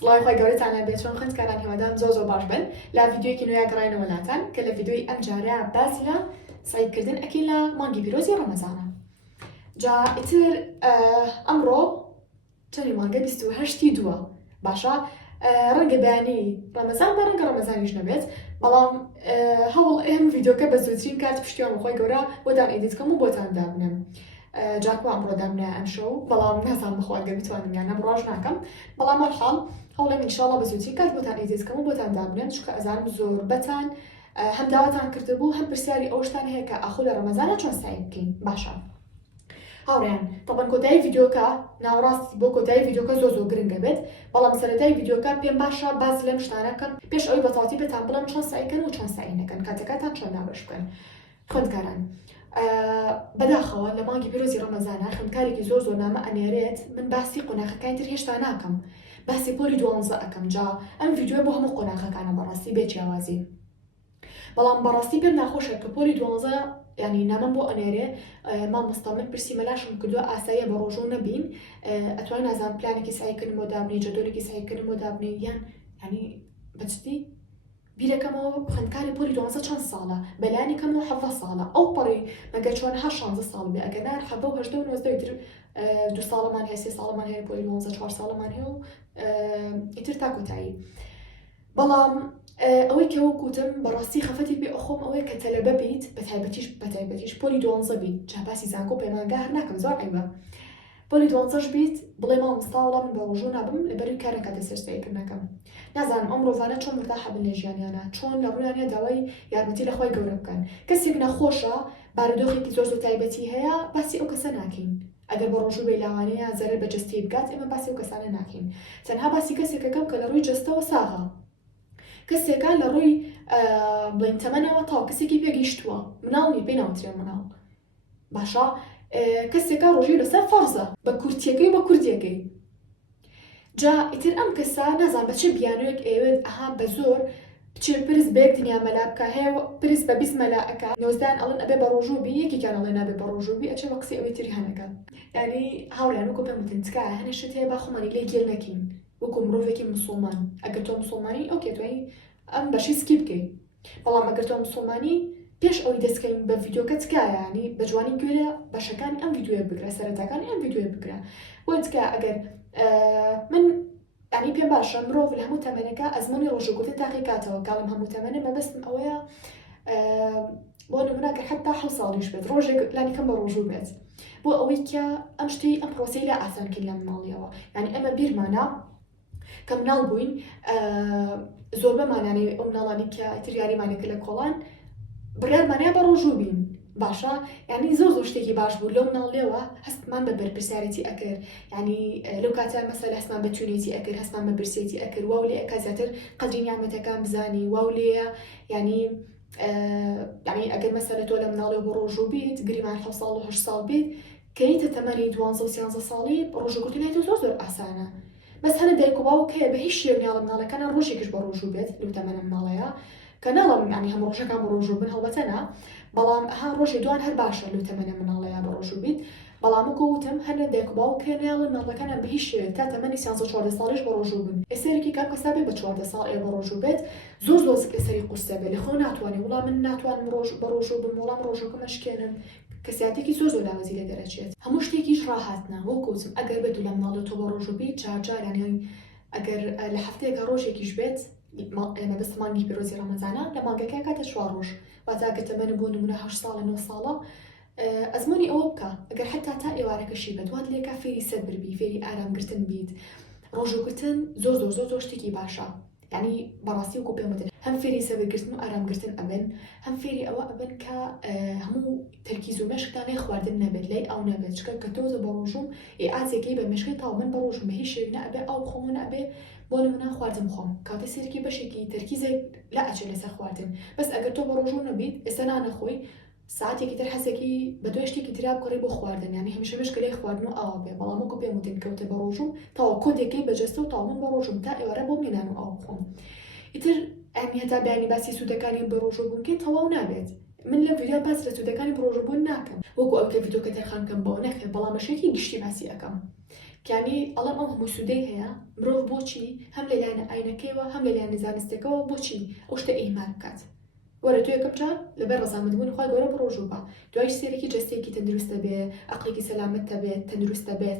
سڵاوی خۆی گەورەتان لەبێت چۆن خوێندکاران هیوادارم زۆر باش بن لە ڤیدیۆیەکی نوێ گەڕاینەوە لاتان کە لە ڤیدیۆی ئەم جارە باسی لە سەیرکردن ئەکەین لە مانگی پیرۆزی ڕەمەزانە. جا ئیتر ئەمڕۆ چەندی مانگە 28 دووە باشە ڕەنگە بەیانی ڕەمەزان بە ڕەنگە ڕەمەزانیش نەبێت بەڵام هەوڵ ئێم ڤیدیۆکە بە زووترین کات پشتیوان خۆی گەورە بۆتان ئیدیت بکەم و بۆتان دابنم. جاکو ئەمڕۆ دامنە ئەم شەو بەڵام نازانم بەخوا ئەگەر بتوانم یان ڕۆژ ناکەم بەڵام هەرحاڵ هەوڵێم ئینشاڵڵا بە زووترین کات بۆتان ئیدیت بکەم و بۆتان دابنم چونکە ئەزانم زۆر بەتان هەم داواتان کردبوو هەم پرسیاری ئەو شتان هەیە کە ئاخۆ لە ڕەمەزانە چۆن سعی بکەین. باشە هاوڕێیان طبعاً کۆتایی ڤیدیۆکە ناوەڕاستی بۆ کۆتایی ڤیدیۆکە زۆر گرنگە بێت بەڵام سەرەتای ڤیدیۆکە پێم باشە باز لەم شتانەکەم پێش ئەوەی بەتاڵی بێتان بڵێم چۆن سعیکەن و چۆن سعی نەکەن کاتەکەتان چۆن نابەش بکەن. خوێندکاران بەداخەوە لە مانگی پیرۆزی ڕەمەزانە خوێندکارێکی زۆر نامە ئەنێرێت من باسی قۆناغەکانی تر هێشتا ناکەم باسی پۆلی 12 ئەەکەم جا ئەم ڤیدیۆ بۆ هەموو قۆناغەکانە بەڕاستی بێ جیاوازی بەڵام بەڕاستی پێم ناخۆشە کە پۆلی 12 ینی نامەم بۆ ئەنێرێ مامۆستا من پرسی مەلاشم کردووە ئاساییە بە ڕۆژۆ نەبین ئەتوانین نازان پلانێکی سعیکردن بۆ دابنی جەدۆلێکی سعیکردن بۆ دابنی یان ینی بەچتی بیرەکەمەوە خوێندکاری پۆلی 12 چەند ساڵە بەلایانی کەمەوە 17 ساڵە ئەو پەڕی مەگە چۆن 16 ساڵ بێ ئەگەر 17 و 19 تر 2 ساڵەمان هەیە 3 ساڵەمان هەیە پۆلی 12 4 ساڵەمان هەیە و ئیتر تا کۆتایی بەڵام ئەوەی کە وەکوتم بەڕاستی خەفەتی پێ ئەخۆم ئەوەیە کە تەلەبە بیت بەتایبەتیش پۆلی 12 بیت جا باسی زانکۆ پەیمانگا هەر ناکەم زۆر عیبە پۆلی 12ش بیت بڵێ مامۆستا وەڵام من بە ڕۆژوو نابم لەبەروی کارێک کاتە سەرساییکردنەکەم نازانم ئەم ڕۆژانە چۆن مرتاحە بن لە ژیانیانە چۆن لە ڕوویانە داوای یارمەتی لە خۆی گەورە بکەن کەسێک نەخۆشە بارودۆخێکی زۆر تایبەتی هەیە باسی ئەو کەسە ناکەین ئەگەر بە ڕۆژوو بێلاوانەیە زەرەر بە جەستی بگات ئێمە باسی ئەو کەسانە ناکەین تەنها باسی کەسێکەکەم کە لە ڕووی جەستەوە ساغا کەسێکە لە ڕووی بڵین تەمەنەوە تاو کەسێکی پێگەیشتووە مناڵنی پێی ناوترێ مناڵ باشە کەسێکە ڕۆژی لەسەر فەرزە بە کورتیەکەی بە کوردیەکەی جا ئیتر ئەم کەسە نازان بە چه بیانوێک ئێوێت ئەها بە زۆر بچێ پرس بێک دنیا مەلا بکە هەیە پرس بە 20 مەلاەکە نۆزدان ئەڵن ئەبێ بە ڕۆژوو بی یەکێکیان ئەڵێ نابێ بە ڕۆژوو بی ئەچێ بە قسەی ئەوەی تری هەنەکە ینی هاوڵیان وەکو پێم وتن تکایە هەنێ شت هەیە با خۆمانی لێ گیر نەکەین وەکو مرۆڤێکی مسڵمان ئەگەر تۆ مسڵمانی ئۆکێ توانی ئەم بەشی سکی بکەین بەڵام ئەگەر تۆ مسڵمانی پێش ئەوی دەستکەین بە ڤیدیۆکە تکایە ینی بە جوانی گوێرە بەشەکانی ئەم ڤیدیۆیە بگرە سەرەتاکانی ئەم ڤیدیۆیە بگرە بۆ تکایە ئەگەر من ینی پێم باشە مرۆڤ لە هەموو تەمەنەکە ئەزمانی ڕۆژوگوتن تاقی کاتەوە کاڵم هەموو تەمەنە مەبەستم ئەوەیە بۆ نمونەکە حتا 7 ساڵیش بێت ڕۆژێک پلانی کەم بە ڕۆژوو بێت بۆ ئەوەی کە ئەم شتەی ئەم پرۆسەی لە ئاسانکرد لە مناڵیەوە ینی ئەمە بیرمانە کە مناڵ بووین زۆر بەمانانەی ئەو مناڵانی کە تریاریمانێکە لە کۆڵان بڕیارمانەیە بە ڕۆژوو بین باشە ینی زۆر شتێکی باش بوو لەو مناڵێەوە هەستمان بە بەرپرسیارەتی ئەکرد ینی لەو کاتیان مەسەل هەستمان بە توێنێتی ئەکرد هەستمان بە برسێتی ئەکرد واو لێ ئەکا زیاتر قەدری نیامەتەکان بزانی واو لێیە ینی ئەگەر مەسەلە تۆ لە مناڵێ بە ڕۆژوو بیت گریمان 7 ساڵ و 8 ساڵ بیت کەیتە تەمەنی 12 و 13 ساڵی ڕۆژوگوتنێتە زۆر ئاسانە بەس هەنە دایک و باوک هەیە بە هیچ شێوە مناڵە مناڵەکانە ڕۆژێکیش بە ڕۆژوو بێت لەو تەمەنە مناڵەیە کە ناڵم ینی هەموو ڕۆژەکان بە ڕۆژوو بن هەڵبەتەنە بەڵام ها ڕۆژی دوان هەر باشە لەو تەمەنە مناڵەیە بە ڕۆژوو بیت بەڵام وەکوتم هەنە دایک و باوک هەیە مناڵەکانیان بە هیچ شێوێ تا تەمەنی 14 ساڵیش بە ڕۆژوو بن ئێستێکی کام کەسا بێ بە 14 ساڵ بە ڕۆژوو بێت زۆر لەسەری قورسە بێت لە خۆ ناتوانێت وڵام من ناتوانم بە ڕۆژوو بم وڵام ڕۆژەکەمە شکێنم کەسیاتێکی زۆر لاوەزی لە دەرەچێت هەموو شتێکیش ڕاهاتنە وەکوتم ئەگەر بێت لە مناڵێت تۆ بە ڕۆژوو بیت جارجارانی ئەگەر لە هەفتەیەکە ڕۆژێکیش بێت ئێمە بەس مانگی پیرۆزی ڕەمەزانە لە مانگەکە کاتە 4 ڕۆژ واتاکە تەمەنە بۆ نمونە 8 ساڵە 9 ساڵە ئەزمانی ئەوە بکە ئەگەر حتا تا ئێوارەکەشی بێت وات لێکا فێری سەبر بی فێری ئارامگرتن بیت ڕۆژوگرتن زۆر شتێکی باشە ینی بەڕاستی وەکو پێم وتن هەم فێری سەبرگرتن و ئارامگرتن ئەبن هەم فێری ئەوە ئەبن کە هەموو تەرکیز و مەشقتانەی خواردن نەبێت لای ئەو نەبێت چکە کە تۆزە بە ڕۆژوم ئازێکی بە مشقی تاو من بە ڕۆژم بە هیچ شێوی نەبێ ئەو بخۆم نەبێ بۆ نمونە خواردن بخۆم کاتە سێرکی بەشێکی تەرکیزێک لا ئەچێت لەسەر خواردن بەس ئەگەر تۆ بە ڕۆژوو نەبیت ئێستا نانەخۆی ساعتێکی تر حەسێکی بە دوێ شتێکی ترا بکڕی بۆ خواردن ینی هەمیشە مشکلەی خواردن و ئاوا بێ بەڵام وەکو پێم وتن کەوتە بە ڕۆژوم تاوە کۆدێکی بەجەستە و تاو من بە ڕۆژم تا ئێوارە بۆ مێنان و ئاو بخۆم ئیتر هەتا بەیانی باسی سوودەکانی بە ڕۆژوو بوونکەی تەواو نابێت من لە ڤیدیۆ باس لە سوودەکانی بە ڕۆژوو بوون ناکەم وەکو ئەو کە ڤیدیۆکە تەرخان بکەم بەوە نەخێ بەڵام بەشێکی گشتی باسی ئەەکەم کانی ئەڵەم ئەو هەموو سوودەی هەیە مرۆڤ بۆچی هەم لەلایەنە ئاینەکەیەوە هەم لەلایەنە زانستەکەەوە بۆچی ئەو شتە ئیهمال بکات وەرە تو یەکەم جار لەبەر ڕەزامەندبوونی خۆی گەورە بڕۆژوو بە دوای سێرەی جەستێکی تەندروستە بێ عەقڵێکی سەلامەتە بێت تەندروستە بێت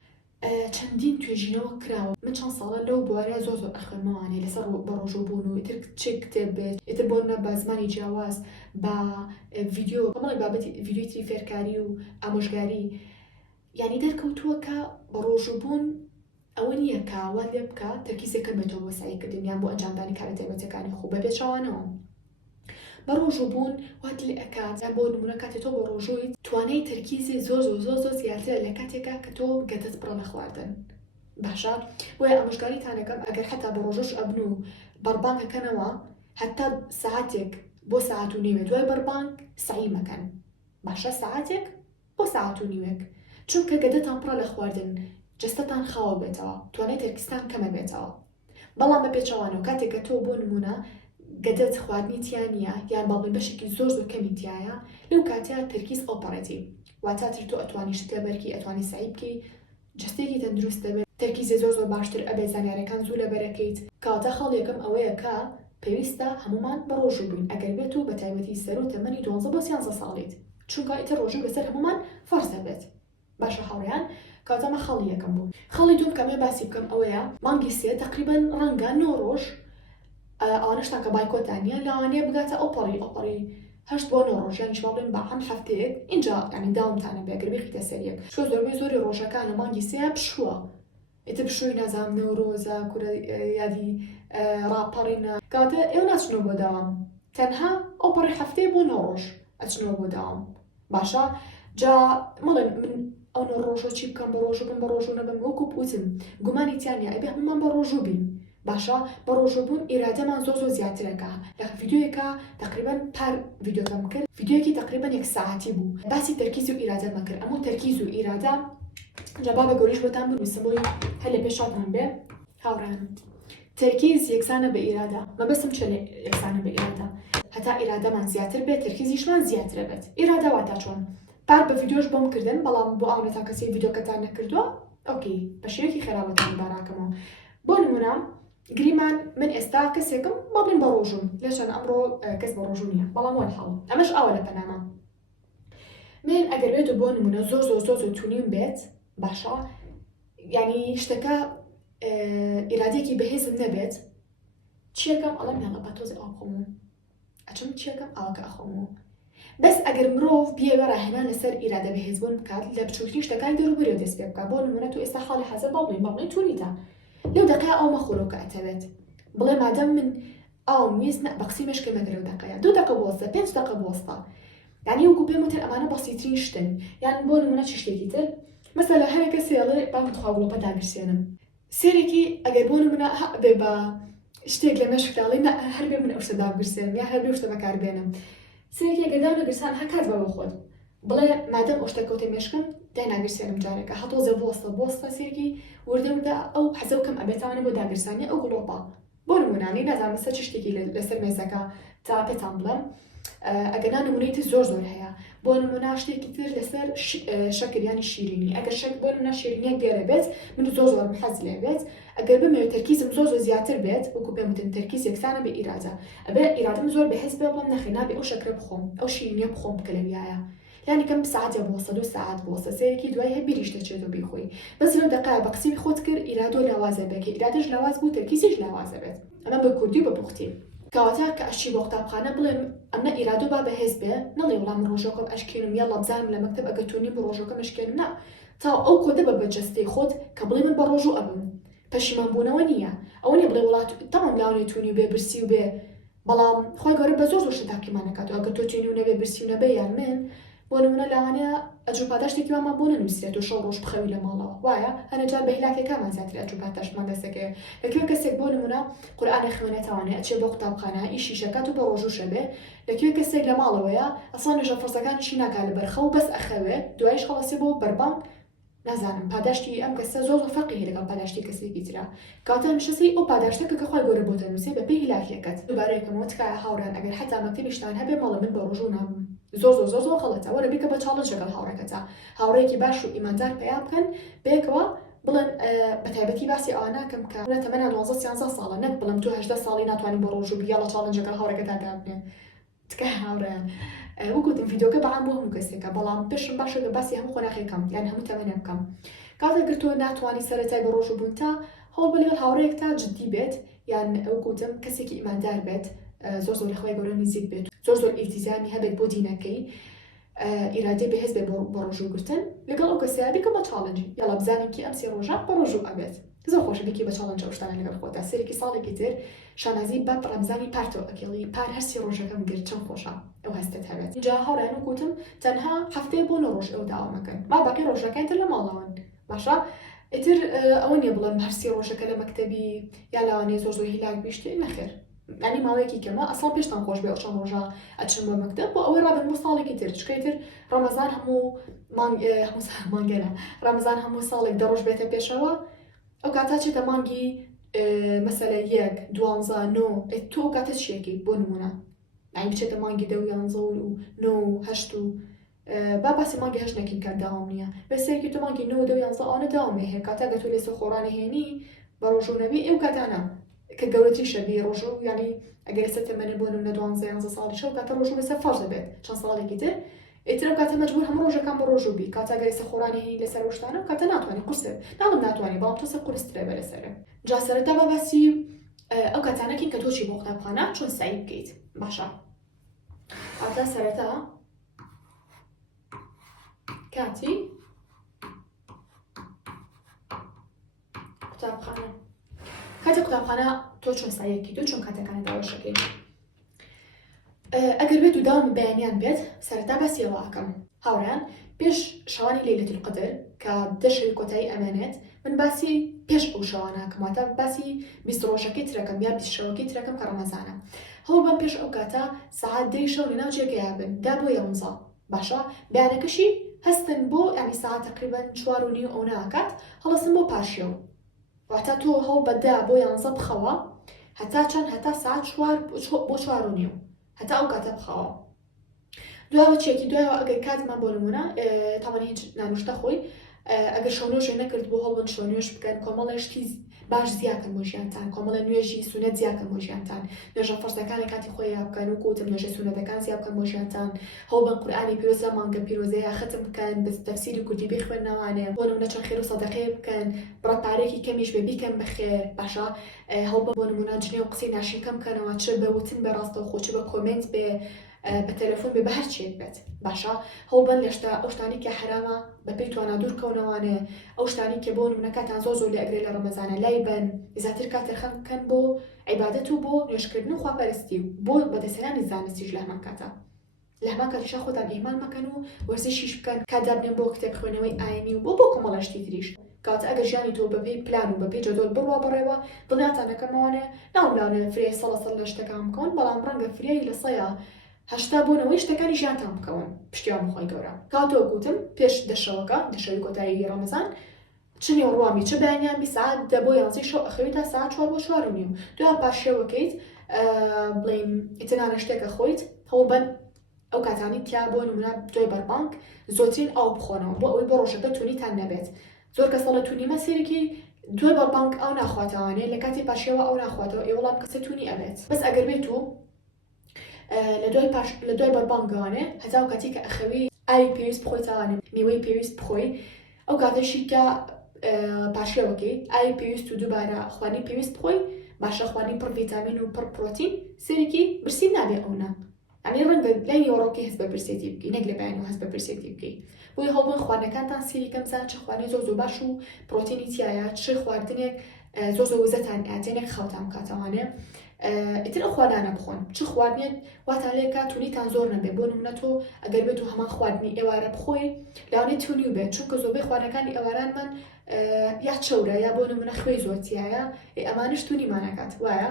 چەندین توێژینەوە کراوە من چەند ساڵە لەو بوارەیە زۆر ئەخوێنمەوانێ لەسەر بەڕۆژوبوون و ئیتر چێک کتێب بێت ئیتر بۆنە بە زمانی جیاواز بە ڤیدیۆ بەڵێ بابەتی ڤیدیۆی فێرکاری و ئامۆژگاری یعنی دەرکەوتووە کە بەڕۆژوبوون ئەوە نییە کە وا لێ بکە تەرکیزەکە بێتەوە بۆ سایکردن یان بۆ ئەنجامدانی کارە تایبەتەکانی خۆ بەبێ چاوانەوە بەڕۆژوبوون وات لێ ئەکات یان بۆ نمونە کاتێک تۆ بە ڕۆژووی توانای تەرکیزی زۆر زیاترە لە کاتێکە کە تۆ گەتت پڕە لە خواردن باشە وایە ئامۆژگاریتانەکەم ئەگەر حتا بە ڕۆژۆش ئەبن و بەربانگەکەنەوە حتا ساعتێک بۆ ساعت و نیوێ دوای بەربانگ سعی مەکەن باشە ساعتێک بۆ ساعت و نیوێک چونکە گەدەتان پڕە لە خواردن جەستەتان خاوە بێتەوە توانای تەرکیزتان کەمە بێتەوە بەڵام بە پێچەوانەوە کاتێککە تۆ بۆ نمونە گەدەت خواردنی تیانە یان باڵی بەشێکی زۆر کەمی تایە لەو کاتیا تەرکیز ئۆپەرەتی واتاتر تۆ ئەتوانی شت لە بەرکی ئەتوانی سعی بکەی جەستێکی تەندروست دەبێت تەرکیزی زۆر باشتر ئەبێ زانیارەکان زوو لە بەرەکەیت کاتە خەڵێکم ئەوەیە کە پێویستە هەمومان بە ڕۆژوو بووین ئەگەر بێت و بە تایبەتی سەر و تەمەنی 12 بۆ 13 ساڵیت چونکە ئیتر ڕۆژوو بەسەر هەمومان فەرز دەبێت باشە هاوڕێیان کاتەمە خەڵی یەکەم بوو خەڵی دوم کەمێ باسی بکەم ئەوەیە مانگی سێ تقریباً ڕەنگە 9 ڕۆژ ئەوانەشتان کە بایکۆتانیە لەوانەیە بگاتە ئۆپەڕی 8 بۆ 9 ڕۆژ یانیش باڵێن بە هەم هەفتەیەک اینجا ینی داومتانە بێ ئەگەر بێخیتە سەریەک چۆ زۆربەی زۆری ڕۆژەکانە مانگی سێ پشووە ئیتر پشووی نازانم نەورۆزە کورە یادی ڕاپەڕینە کاتە ئێوە ناچنەوە بۆ داوام تەنها ئۆپەڕی هەفتەیە بۆ 9 ڕۆژ ئەچنەوە بۆ داوام باشە جا مەڵێن من ئەو 9 ڕۆژە چی بکەم بە ڕۆژوو بم بە ڕۆژوو نەبم وەکو پوتم گومانی تیانە ئەبێ هەمومان بە ڕۆژوو بین باشە بە ڕۆژوبوون ئیرادەمان زۆر زیاترەکە لە ڤیدیۆیەکە تقریباً پار ڤیدیۆکەم کرد ڤیدیۆیەکی تقریباً 1 ساعتی بوو باسی تەرکیز و ئیرادە مەکرد ئەموو تەرکیز و ئیرادە جەبا بە گەوریش بۆتان بنووسم بۆی هەر لە پێشاتان بێ هاوڕێنم تەرکیز یەکسانە بە ئیرادە مەبەستم چ یەکسانە بە ئیرادە هەتا ئیرادەمان زیاتر بێت تەرکیزیشمان زیاترە بێت ئیرادە واتە چۆن پار بە ڤیدیۆش بۆم کردن بەڵام بۆ ئەوە تا کەسی ڤیدیۆکەتان نەکردووە ئۆکەی بە شێوەیەکی خراپەتان باراکەمەوە بۆ نمونە گریمان من ئێستا کەسێکم بڵین بە ڕۆژوم لێشان ئەمڕۆ کەس بە ڕۆژوو نییە بەڵام وەن حاڵ ئەمەش ئەوە لە پەنامە من ئەگەر بێت و بۆ نمونە زۆر تونیم بێت باشە ینی شتەکە ئیرادێکی بەهێزم نەبێت چیەکەم ئەڵەم یاڵە بە تۆزی ئەو بخۆمەوە ئەچم چیەکەم ئاوەکە ئەخۆمەوە بەس ئەگەر مرۆڤ بیەوە ڕاهێنان لەسەر ئیرادە بەهێزبوون بکات لە بچووکترین شتەکانی دەروبەرێ دەست پێ بکات بۆ نمونە تو ئێستا حاڵی حەزر بڵین تونیتە لەو دقیقە ئەو مەخۆرەوە کە ئەتەوێت بڵێ مادەم من ئاو ویست بەقسی مشکل مەگەر لەو دقیقەیە 2 دقیقە بوەستە 5 دقیقە بوەستە یعنی وەکو پێم وتر ئەمانە بەسیترین شتن یان بۆ نمونە چ شتێکی تر مەسەلا هەر کەسێ ئەڵێ بام بخوا گڵۆپە داگرسێنم سێرێکی ئەگەر بۆ نمونە بێ بە شتێک لە مەشکداڵی هەر بێ من ئەو شتە داگرسێنم یا هەر بێ شتە بەکاربێنم سێرێکی ئەگەر داو نەگرسان هەکات بە خۆت بڵێ مادەم ئەو شتە کەوتە مێشکم دای ناگرسێنم جارێکە هەتۆزە بوەستە سێرکی وردەوردا ئەو حەزەوکەم ئەبێتوانێ بۆ داگرسانی ئەو گڵۆپە بۆ نمونانی نازانم سەر چ شتێکی لەسەر مێزەکە تا پێتان بڵێم ئەگەر نمونەی تر زۆر هەیە بۆ نمونە شتێکی تر لەسەر شەکریانی شیرینی ئەگەر شەک بۆ نمونە شیرینیەک دێرە بێت من زۆر حەز لێ بێت ئەگەر بمێ تەرکیزم زۆر زیاتر بێت وەکو پێم وتن تەرکیز یەکسانە بە ئیرادە ئەبێ ئیرادەم زۆر بەهێز بێ بڵێم نەخێ نابێ ئەو شەکرە بخۆم ئەو شیرینیە بخۆم بکە لەویایە یعنی کەم ساعتێ بۆ 2 ساعت بۆ سەرێکی دوای هەر بیریش دەچێت و بیخۆی بەس لەو دقیقە بە قسمی خۆت کرد ئیرادۆ لاوازە بێت کە ئیرادەش لاواز بوو تەرکیزیش لاوازە بێت ئەمە بە کوردی بە پوختی کەواتە کە ئەشی بۆ قوتابخانە بڵێم ئەمە ئیرادۆ با بەهێز بێ نەڵێ وەڵام ڕۆژەکەم ئەشکێنم یاڵا بزانم لە مەکتەب ئەگەر تونی بە ڕۆژەکەم ئەشکێنم نا تا ئەو کۆدە بە بەجەستەی خۆت کە بڵێ من بە ڕۆژوو ئەبم پەشیمان بوونەوە نییە ئەوە نیە بڵێ وڵات تەمام لاوێ تونی بێ برسی و بێ بەڵام خۆی گەورە بە زۆر شتاکیمان نەکات و ئەگەر تۆ تونی و نەبێ برسی و نەبێ یان من بۆ نمونە لەوانەیە ئەجوپاداشتێکی وانمان بۆ نەنووسێت و 6 ڕۆژ بخەوی لە ماڵەوە وایە هەنەجار بە هیلاکەکانمان زیاتر ئەجوپاداشتمان دەستەکەوێت لەکوێ کەسێک بۆ نمونە قورئانە خوێنێتوانێت ئەچێ بۆ قوتابخانە ئیشی شەکات و بە ڕۆژوشە بێ لەکوێ کەسێک لە ماڵەوەیە ئەسڵان نوێژە فەرزەکانیشی ناکات لە بەرخە و بەس ئەخەوێت دوایش خەڵەسێ بۆ بەربانگ نازانم پاداشتی ئەم کەسە زۆر فەرقی لەگەڵ پاداشتی کەسێکی ترە کاتە نشەسی ئەو پاداشتەکە کە خۆی گەورە بۆتە نووسێ بە پێی هیلاکیەکەت دووبارەیەکەمەوە تکایە هاوڕێن ئەگەر حتا مەکتەبیشتان هەبێ مەڵێ من بە ڕۆژوو نابم زۆر خەڵەتە وەرە بیکە بە چاڵنج لەگەڵ هاوڕێکەتە هاوڕێکی باش و ئیماندار پێیان بکەن بێکەوە بڵێن بە تایبەتی باسی ئەوە ناکەم کە تەمەنە 12 ساڵە نەک بڵم تو 18 ساڵی ناتوانین بۆ ڕۆژ و بیا لە چاڵنجەکە هاوڕێکەتا دابنێ تکە هاوڕێیان وەکوتم ڤیدۆکە بەعام بۆ هەموو کەسێکە بەڵام پێشم باشە لە باسی هەموو خۆناخێکم یان هەموو تەمەنێ بکەم کاتێک تۆ ناتوانانی سەرەتای بە ڕۆژ و بوون تا هەوڵ بە لەگەڵ هاوڕێیەک تا جددی بێت یان وەکوتم کەسێکی ئیماندار بێت زۆر زۆر خۆی گەورە نزیک بێت زۆر ئیلتیزامی هەبێت بۆ دینەکەی ئیرادێ بەهێز بێت بە ڕۆژوگرتن لەگەڵ ئەو کەسەیە بکە بە چاڵنجی یاڵا بزانێکی ئەم سێ ڕۆژە بە ڕۆژوو ئەبێت زۆر خۆشە بکی بە چاڵنج ئەو شتانە لەگەڵ خۆتا سەرێکی ساڵێکی تر شانازی بە ڕەمزانی پارتۆ ئەکێڵی پار هەر سێ ڕۆژەکەم گرت چەند خۆشە ئەو هەستت هەبێت اینجا هاوڕێیان وەکوتم تەنها هەفتەیە بۆ 9 ڕۆژ ئەو داوامەکەن ما باقی ڕۆژەکەی تر لە ماڵەوەن باشە ئیتر ئەوە نییە بڵێم هەر سێ ڕۆژەکە لە مەکتەبی یا لەوانەیە زۆر هیلاک بیشتێ نەخێر ینی ماوەیەکی کەمە ئەسڵ پێشتان خۆش بێ ئەو چەند ڕۆژە ئەچم بۆ مەکتەب بۆ ئەوەی ڕابن بۆ ساڵێکی تر چکەی تر ڕەمەزان هەموو مانگەنە ڕەمەزان هەموو ساڵێک 10 ڕۆژ بێتە پێشەوە ئەو کاتا چێتە مانگی مەسەلە 1 12 9 تۆ کاتە چیەکی بۆ نمونە ینی بچێتە مانگی 10 11 و 9 8 با باسی مانگی هەشت نەکەین کە داوام نییە بەسەرکی تۆ مانگی 9 10 11 ئەوە داوامێ هەیە کاتە گە تۆ لێسە خۆڕانە هێنی بە ڕۆژوو نەبی ئەو کاتانە کە گەورەتری شەبی ڕۆژوو ینی ئەگەر ئێستا تەمەنە بۆ نمونە 12 ساڵی شەو کاتە ڕۆژوو لەسەر فەرز دەبێت چەند ساڵێکی تر ئیتر ئەو کاتە مەجبور هەموو ڕۆژەکان بە ڕۆژوو بی کاتە گەر ئێستا خۆڕانی هێنی لەسەر ئەو شتانە کاتە ناتوانێت قورسێت ناڵم ناتوانێت بەڵام تۆ قورسترێ بە لەسەرە جا سەرەتا بە باسی ئەو کاتانەکەین کە تۆچی بۆ قوتابخانە چۆن سعی بکەیت باشە ئاتا سەرەتا کاتی قوتابخانە کاتێک قوتابخانە تۆ چۆن سایەکی تۆ چۆن کاتەکانە داوەشەکەی ئەگەر بێت و داوام بەیانیان بێت سەرەتا باسی ئەوە ئەکەم هاوڕێیان پێش شەوانی لەیلەتول قەدر کە 10 شەوی کۆتایی ئەمانێت من باسی پێش ئەو شەوانە ئەکەم واتە باسی 20 ڕۆژەکەی ترەکەم یا 20 شەوەکەی ترەکەم کە ڕەمەزانە هەوڵ بەم پێش ئەو کاتە سەعات 10 شەو لەناو جێگەیا بن دا بۆ 11 باشە بەیانەکەشی هەستن بۆ ینی ساعت تقریبا 4:30 ئەو ناکات هەڵەسن بۆ پاشێو واتە تۆ هەوڵ بەدا بۆ 11 بخەوە هەتا چەند هەتا ساعت 4 بۆ 4:30 هەتا ئەو کاتە بخەوە دوایەوە چێکی دوایەوە ئەگەر کاتمان بۆ نمونە تاوانی هیچ نانوشتە خۆی ئەگەر شەونۆژێ نەکرد بۆ هەڵبن شەونێش بکەن کۆمەڵە شتی باش زیاکەن بۆ ژیانتان کۆمەڵە نوێژی سونەت زیاکەن بۆ ژیانتان نوێژە فەرزەکانی کاتی خۆیان بکەن و کوتم نوێژە سونەتەکان زیاد بکەن بۆ ژیانتان هەوڵبن قورئانی پیرۆز لە مانگە پیرۆزەیە ختم بکەن بە تەفسیری کوردی بخوێنەوانێ بۆ نمونە چەند خێر و سەدەقەیە بکەن بڕەپارێکی کەمیش بێ بیکەن بەخێر باشە هەوڵبن بۆ نمونە جنێ و قسەی ناشینکەم بکەنەوە چ بە وتن بە ڕاستەوخۆ چ بە کۆمنت بێ بە تەلەفۆن بێ بە هەر چێک بێت باشە هەوڵبن لەشتا ئەو شتانی کە حرامە بە پێی توانە دوورکەونەوانێ ئەو شتانی کە بۆ نمونە کاتان زۆر لە ئەگرێ لە ڕەمەزانە لای بن زیاتر کاتەرخەم بکەن بۆ عیبادەت و بۆ نوێژکردن و خواپەرستی و بۆ بەدەستهێنانی زانستیش لە هەمان کاتە لە هەمان کاتیشا خۆتان ئیمان مەکەن و وەرزشیش بکەن کاتدابنێن بۆ کتێب خوێنەوەی ئاینی و بۆ کۆمەڵە شتی تریش کات ئەگەر ژیانی تۆ بەپێی پلان و بەپێی جەدۆل بڕوا بڕێوە دڵیاتانەکەمەوانێ ناولاانە فرێ سەڵەسەڵ لە شتەکان بکەون بەڵام ڕەنگە فرێی لە سەیە هەشتا بۆنەوەی شتەکانی ژیانتان بکەون پشتیان بخۆی گەورە کاتۆ گوتم پێش دەشەوەکە دەشەوی کۆتایی ڕەمەزان چنی ڕوامی چه بەیانیان بی ساعت دە بۆ 11 شەو ئەخەوی تا ساعت 4 بۆ 4:30 دوای پاشێوەکەیت بڵێم ئیتنانە شتێکە خۆیت هەوڵبەن ئەو کاتانی تیا بۆ نمونە دوای بەربانک زۆرترین ئاو بخۆنەوە بۆ ئەوەی بۆ ڕۆژەکە تونیتان نەبێت زۆر کەسە لە تونیمە سێرەکی دوای بەربانک ئەو ناخواتەوانێ لە کاتی پاشێوە ئەو ناخواتەوە ئێوەڵام کەسە تونی ئەبێت بەس ئەگەر بێت و لە دوای بەربانگەوانێ هەتا و کاتی کە ئەخەوی ئاوی پێویست بخۆیتەوانێ میوەی پێویست بخۆی ئەو کاتەشی کە پاشێوەکەی ئاوی پێویست و دووبارە خواردنی پێویست بخۆی باشە خواردنی پڕ ڤیتامین و پڕ پرۆتین سێرەکی برسی نابێ ئەونا ئەنی ڕەنگە لای نیوەڕۆکی هەست بە برسێتی بکەی نەک لە بەیان و هەست بە برسێتی بکەی بۆی هەڵبن خواردنەکانتان سێری کەم زان چ خواردنی زۆر باش و پرۆتینی تایە چ خواردنێک زۆر وزەتان ئاتێنێک خەوتان بکاتەوانێ ئیتر ئەو خواردانە بخۆن چ خواردنێت واتان لێکە تونیتان زۆر نەبێ بۆ نمونە تۆ ئەگەر بێت و هەمان خواردنی ئێوارە بخۆی لاوانێت تونی و بێت چونکە زۆربەی خواردنەکانی ئێوارانمان یا چەورە یا بۆ نمونە خوێی زۆرتیایە ئەمانش تونیمانەکات وایە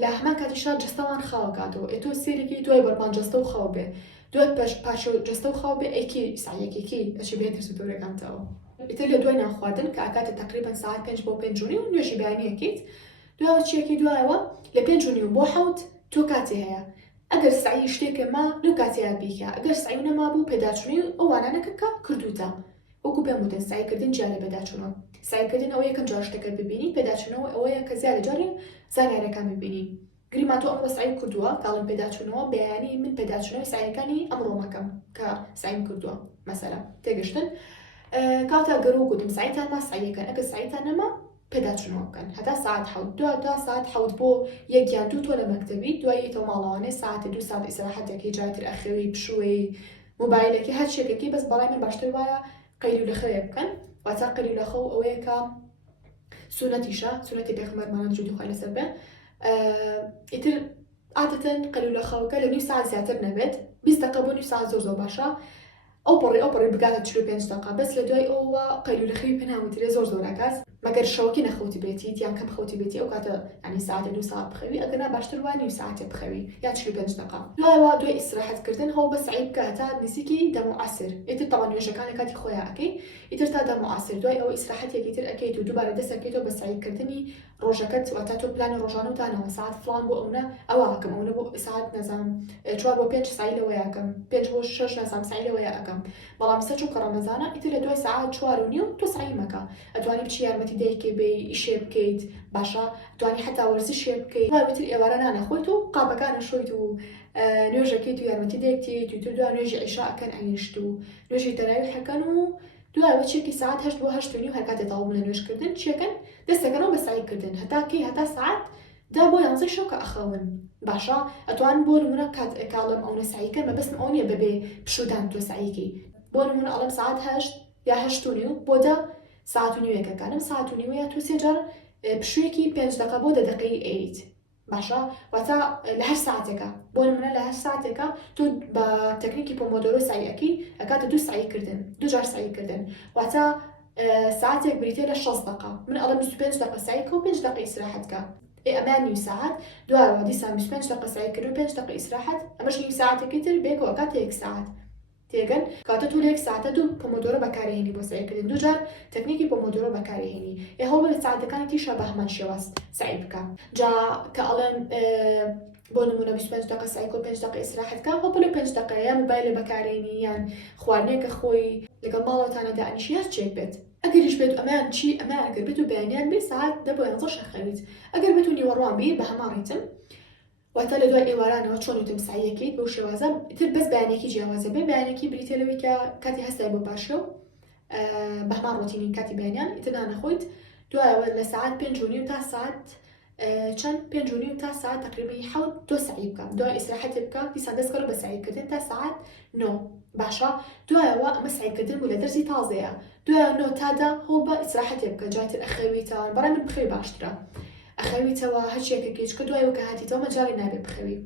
لە هەمان کاتیشا جستەوان خاوەکاتەوە ئێ تۆ سێرێکی دوای بەرمان جستە و خاو بێ دوای پاشە جستە و خاو بێ ئەیکی سایەکێکی ئەچی بێت سوتۆرەکانتەوە ئیتر لە دوای نانخواردن کە ئاکاتە تقریبا ساعت 5 بۆ 5:30 و نوێژی بەیانیەکەیت دوای چیەکی دوایەوە لە 5:30 بۆ 7 تۆ کاتی هەیە ئەگەر سعی شتێکە ما لەو کاتەیە بیکە ئەگەر سعی نەما بوو پێداچوونی ئەوانانەکە کردوتە وەکو پێم وتن سعیکردن جیا لە پێداچوونەوە سعیکردن ئەوەیە کەم جار شتەکە ببینی پێداچوونەوە ئەوەیە کە زیادە جارێ زانیارەکان ببینی گریمان تۆ ئەمڕۆ سعی کردووە کاڵم پێداچوونەوە بەیانی من پێداچوونەوەی سعیەکانی ئەمڕۆ مەکەم کە سعیم کردووە مەسەلە تێگەشتن کاتە گەرو گوتم سعیتان ما سعیەکەن ئەگەر سعیتان نەما پێداچوونەوە بکەن هەتا ساعت حەوت دو ساعت حەوت بۆ یەک یان دوو تۆ لە مەکتەبی دوای ئیتەوە ماڵەوانێ ساعتە 2 ساعت ئیسراحەتێکی جاتر ئەخەوی پشوەی موبایلێکی هەر شتێکێکی بەس بەڵای من باشتر وایە قەیلو لەخەوێ بکەن واتا قەیلو لەخەو ئەوەیە کە سونەتیشە سونەتی پێغەمبەرمان جوودی خوای لەسەر بێ ئیتر عادەتەن قەیلو لەخەوەکە لە 9 ساعت زیاتر نەبێت 20 دقیقە بۆ 9 ساعت زۆر باشە ئەو پڕی بگاتە 45 دقیقە بەس لە دوای ئەوە قەیلو لەخەوی پێناوترێ زۆر ئاکات مەگەر شەوەکی نەخەوتی بێتی یان کەم خەوتی بێتی ئەو کاتە ینی ساعتە 2 ساعت بخەوی ئەگەنا باشتر وایە 9 ساعتێ بخەوی یا 45 دقیقە دوای ئیسراحەتکردن هەوڵ بە سعی بکە هەتا نزیکی دەم و عەسر ئیتر تەوا نوێژەکانی کاتی خۆیان ئەکەی ئیتر تا دەم و عەسر دوای ئەوە ئیسراحەتێکی تر ئەکەیت و دووبارە دەست ئەکەیتەوە بە سعیکردنی ڕۆژەکەت واتا تۆ پلانی ڕۆژانە و دانەوە ساعت فڵان بۆ ئەوە ئەوە ئەکەم ئەوە بۆ ساعت نەزانم 4 بۆ 5 سعی لەوەیە ئەکەم 5 بۆ 6 نەزانم سعی لەوەیە ئەکەم بەڵام سەر چووکە ڕەمەزانە ئیتر لە دوای ساعت 4 و نیو تۆ سعی مەکە ئەتوانی بچی یارمەتی دایکێ بێ ئیشێ بکەیت باشە توانی حتا وەرزشێ بکەیت دوای بتر ئێوارە نانەخۆیت و قاپەکانە شۆیت و نوێژەکەیت و یارمەتی دایکتیت و تر دوای نوێژی عیشا ئەکەن ئەنیشت و نوێژی تەراویحەکەن و دوای بچێکی ساعت 8 بۆ 8 و نیو هەر کاتێ تەواو بوو لە نوێژکردن چیەکەن دەستەکەنەوە بە سعیکردن هەتا ساعت دا بۆ 11 شەو کە ئەخەون باشە ئەتوان بۆ نمونە کاڵم ئەوە سعیکەن مەبەستم ئەو نییە بەبێ پشودان تۆ سعیکی بۆ نمونە ئەڵەم ساعت 8 یا 8 و نیو بۆ دا ساعت و نیوەکەکانم ساعت و نیوەیە تو سێجار پشوێکی 5 دقیقە بۆ 10 دقیقەی 8 باشە واتە لە 8 ساعتێکە بۆ نمونە لە 8 ساعتێکە تۆ بە تەکنیکی پۆمۆدۆرۆ سعیەکەی ئەکاتە 2 سعیکردن 2 جار سعیکردن واتە ساعتێک بریتێ لە 6 دقیقە من ئەڵەم 25 دقیقە سعیکە و 5 دقیقە ئیسراحەتکە ئەمان نیو ساعت دوایەوە دیسان 25 دقیقە سعیکرد و 5 دقیقە ئیسراحەت ئەمەش نیو ساعتێکی تر بێکەوە ئەکاتە 1 ساعت تێگەن کاتە تو لە 1 ساعتە 2 پۆمۆدۆرۆ بەکارهێنی بۆ سعیکردن 2 جار تەکنیکی پۆمۆدۆرۆ بەکارهێنی هەوڵ لە ساعتەکانی تیشە بە هەمان شێوەست سعی بکە جا کە ئەڵێن بۆ نمونە 25 دقیقە سعیکە و 5 دقیقە ئیسراحەتکە هەوڵ لە 5 دقیقە یان موبایلە بەکارهێنی یان خواردنێکە خۆی لەگەڵ ماڵەوەتانە دانیشی هەر چێک بێت ئەگەریش بێت ئەمان چی ئەمان ئەگەر بێت و بەیانیان بێ ساعت 10 بۆ 11 شەخەویت ئەگەر بێت و نیوەڕوان بێ بە هەمان ڕیتم واتە لە دوای ئێوارانەوە چۆن وتم سعیەکەیت بەو شێوازە تر بەس بەیانێکی جیاوازە بێ بەیانێکی بریتێلەوەی کە کاتی هەستای بۆ پاشە و بە هەمان ڕۆتینین کاتی بەیانیان ئیتر نانەخۆیت دوایەوە لە ساعت 5 و نیو تا ساعت چەند 5 و نیو تا ساعت تقریبی حەوت تۆ سعی بکە دوای ئیسراحەت بکە دیسان دەستکەڕ بە سعیکردن تا ساعت 9 باشە دوایەوە ئەمە سعیکردن بوو لە دەرزی تازەیە دوایە 9 تادا هەوڵ بە ئیسراحەت بکە جاتر ئەخەویتەوە بەڕای من بخەوی باشترە ئەخەویتەوە هەرچێکەکەیش کە دوای وکە هاتیتەوە مەجاڵی نابێت بخەوی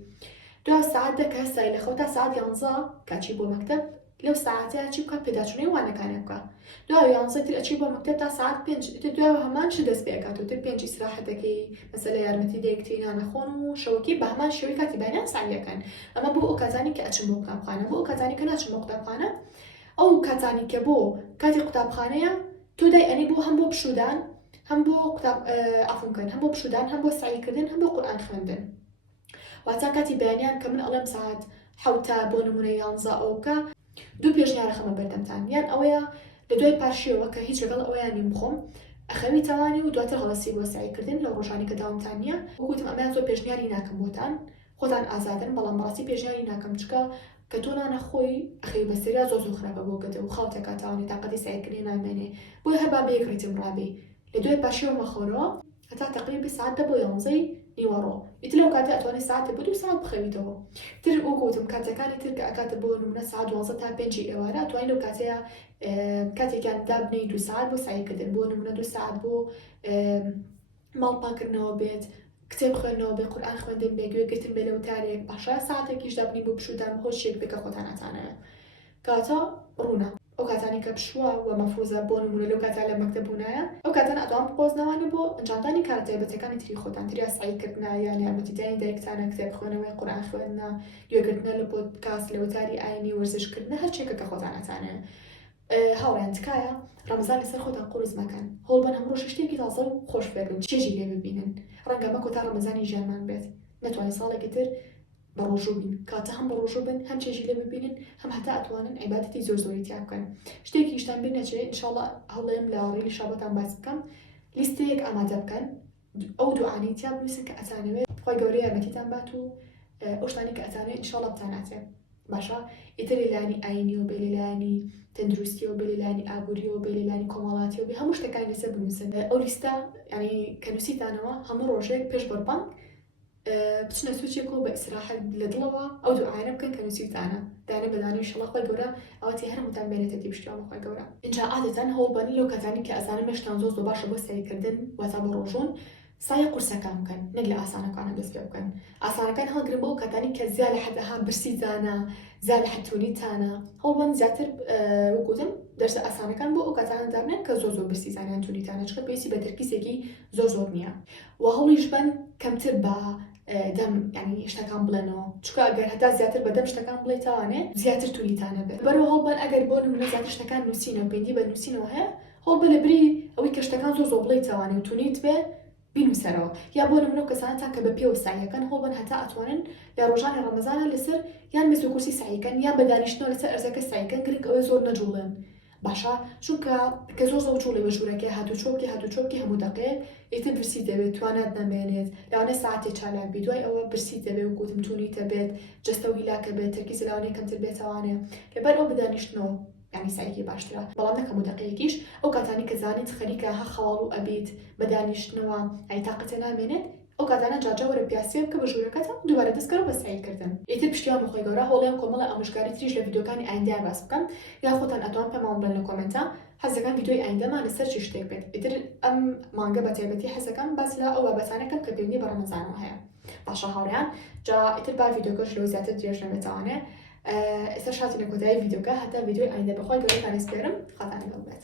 دوای ساعت دەکە سای لەخەوە تا ساعت 11 کاچی بۆ مەکتەب لەو ساعتە چی بکە پێداچوونەی وانەکانە بکە دوای 11 تر ئەچی بۆ مەکتەب تا ساعت 5 دوایەوە هەمان چ دەست پێ ئەکات و تر 5 ئیسراحەتەکەی مەسەلە یارمەتی دایکتی نانەخۆن و شەوەکی بە هەمان شێوەی کاتی بەیانیان سعیەکەن ئەمە بۆ ئەو کاتانی کە ئەچن بۆ قوتابخانە بۆ ئەو کاتانی کە ناچن بۆ قوتابخانە ئەو کاتانی کە بۆ کاتی قوتابخانەیە تۆ دای ئەنی بۆ هەم بۆ پشودان هەم بۆ قوتاب ئافونکەن هەم بۆ پشودان هەم بۆ سعیکردن هەم بۆ قورئان خوێندن واتە کاتی بەیانیان کە من ئەڵێم ساعت حەوتە بۆ نمونە 11 ئەوکە دوو پێشنیارە خەمە بەردەمتان یان ئەوەیە لە دوای پاشیەوە کە هیچ لەگەڵ ئەوەیانی بخۆم ئەخەوی تەوانی و دواتر هەڵەسی بۆ سعیکردن لە ڕۆژانی کە داوامتان نییە وەکوتم ئەمەیان زۆر پێشنیاری ناکەم بۆتان خۆتان ئازادن بەڵام بەڕاستی پێشنیاری ناکەم چکە کە تۆ نانەخۆی ئەخەی بەسەریا زۆر خراپە بۆ گەدە و خاوتەکە تاوانی تاقەتی سعیکردنی نامێنێ بۆی هەر با بە یەک ڕیتم ڕابێ لە دوای پاشیەوە مەخۆرەوە هەتا تقریبی ساعت 10 بۆ 11 نیوەڕۆ ئیتر لەو کاتە ئەتوانێت ساعتێک بۆ 2 ساعت بخەویتەوە تر وەکوتم کاتەکانی تر کە ئەکاتە بۆ نمونە ساعت 12 تا 5 ئێوارە ئەتوانین لەو کاتەیە کاتێکیان دابنەی 2 ساعت بۆ سعیکردن بۆ نمونە 2 ساعت بۆ ماڵپاکردنەوە بێت کتێب خوێندنەوە بێ قورئان خوێندن بێ گوێگرتن بێ لە وتارێک باشە ساعتێکیش دابنی بۆ پشودان بۆ شتێک بکە خۆتان ناتانەوێت کاتە ڕوونە ئەو کاتانی کە پشووە و مەفروزە بۆ نمونە لەو کاتا لە مەکتەب بوونایە ئەو کاتانە ئەتوان بقۆزنەوانە بۆ ئەنجامدانی کارە تایبەتەکانی تری خۆتان تریا سعیکردنە یان یارمەتیدانی دایکتانە کتێب خوێنەوەی قورئان خوێندنە گوێگرتنە لە پۆدکاست لە وتاری ئاینی وەرزشکردنە هەر شتێکە کە خۆتان ناتانەوێت هاوڕێن تکایە ڕەمەزان لەسەر خۆتان قورس مەکەن هەوڵ بن ئەمڕۆ شتێکی تازە و خۆش فێر بن چێژی لێ ببینن ڕەنگە مەکۆ تا ڕەمەزانی ژیانمان بێت نەتوانین ساڵێکی تر بەڕۆژوو بین کاتە هەم بەڕۆژوو بن هەم چێژی لێ ببینن هەم هەتا ئەتوانن عیبادەتی زۆر زۆری تیا بکەن شتێکی شتان بێ نەچێت ئینشاڵڵا هەوڵێم لە ڕێلی شابەتان باس بکەم لیستەیەک ئامادە بکەن ئەو دوعانی تیا بنووسن کە ئەتانەوێت خۆی گەورەی یارمەتیتان بات و ئەو شتانی کە ئەتانەوێت ئینشاڵڵا بتاناتێ باشە ئیتر لێلانی ئاینی و بێلێلانی تەندروستی و بێلێلانی ئابووری و بێلێلانی کۆمەڵاتی و بێ هەموو شتەکانی لەسەر بنووسن ئەو لیستە ینی کە نووسیتانەوە هەموو ڕۆژێک پێش بەربانگ بچنە سوچێک و بە ئیسراحەت لە دڵەوە ئەو دوعاانە بکەن کە نووسیتانە دانە بەدانی شڵە خۆی گەورە ئەوەتی هەرموتان بێنێتە دیپشتیەوە خۆی گەورە اینجا عادەتەن هەوڵبانی لەو کەتانی کە ئەزانە مێشتان زۆر باشە بۆ سەریکردن واتە بە ڕۆژۆن سایە قورسەکان بکەن نەک لە ئاسانەکانە دەست پێ بکەن ئاسانەکان هەڵگرن بۆ کەتانی کە زیاد لە حەدەها برسی زانە زیاد لە حەتونیتانە هەوڵبان زیاتر وەکوتم دەرسە ئاسانەکان بۆ ئەو کەتانە دابنێن کە زۆر برسی زانیان تونیتانە چکە پێویستی بە تەرکیزێکی زۆر نییە و هەوڵیش بن کەمتر بە دەم ینی شتەکان بڵێنەوە چکە ئەگەر هەتا زیاتر بەدەم شتەکان بڵێتوانێ زیاتر تولیتانە بێت بەرەوە هەڵبان ئەگەر بۆ نمونە زیاتر شتەکان نووسینەوە پێندی بە نووسینەوە هەیە هەڵ بە لە بری ئەوەی کە شتەکان زۆر بڵێتوانێ و تونیت بێ بینوسەرەوە یا بۆ نمونە کەسانتان کە بە پێوە سایەکەن هەڵبن هەتا ئەتوانن لە ڕۆژانی ڕەمەزانە لەسەر یان مێز و کورسی سایەکەن یا بە دانیشتنەوە لەسەر ئەرزەکە سایەکەن گرنگ ئەوەی زۆر نەجوڵن باشە چونکە کە زۆر جوڵی بە ژوورەکە هاتوچۆکی هەموو دەقێ ئیتر برسی دەبێت توانات نەمێنێت لەوانە ساعتێ چالاک بی دوای ئەوە برسی دەبێت و گوتم تونیتە بێت جەستە و هیلاکە بێت تەرکیز لەوانەیە کەمتر بێتەوانێ لەبەر ئەو بدانیشتنەوە ینی سایەکی باشترە بەڵام نەکەم و دەقەیەکیش ئەو کاتانی کە زانیت خەریکە ها خەواڵ و ئەبیت بەدانیشتنەوە ئەی تااقەتە نامێنێت ئەو کاتانە جاجە وەرە پیاسی بکە بە ژوورەکەتە دووبارە دەستکەرە بە سایکردن ئیتر پشتیوان بەخۆی گەورە هەوڵیان کۆمەڵە ئامۆژگاری تریش لە ڤیدیۆکانی ئایندە باس بکەم یا خۆتان ئەتوان پێمان بڵێن لە کۆمنتە حەزەکان ڤیدیۆی ئایندەمان لەسەر چی شتێک بێت ئیتر ئەم مانگە بە تایبەتی حەزەکان باس لە ئەو بابەتانەکەم کە پەیوەندی بە ڕەمەزانەوە هەیە باشە هاوڕێیان جا ئیتر با ڤیدیۆکەش لەوە زیاتر درێژ نەبێتوانێ ئێستا شاتینە کۆتایی ڤیدیۆکە هەتا ڤیدیۆی ئایندە بەخۆی گەورەتان ئەسپێرم خاتانی بڵێت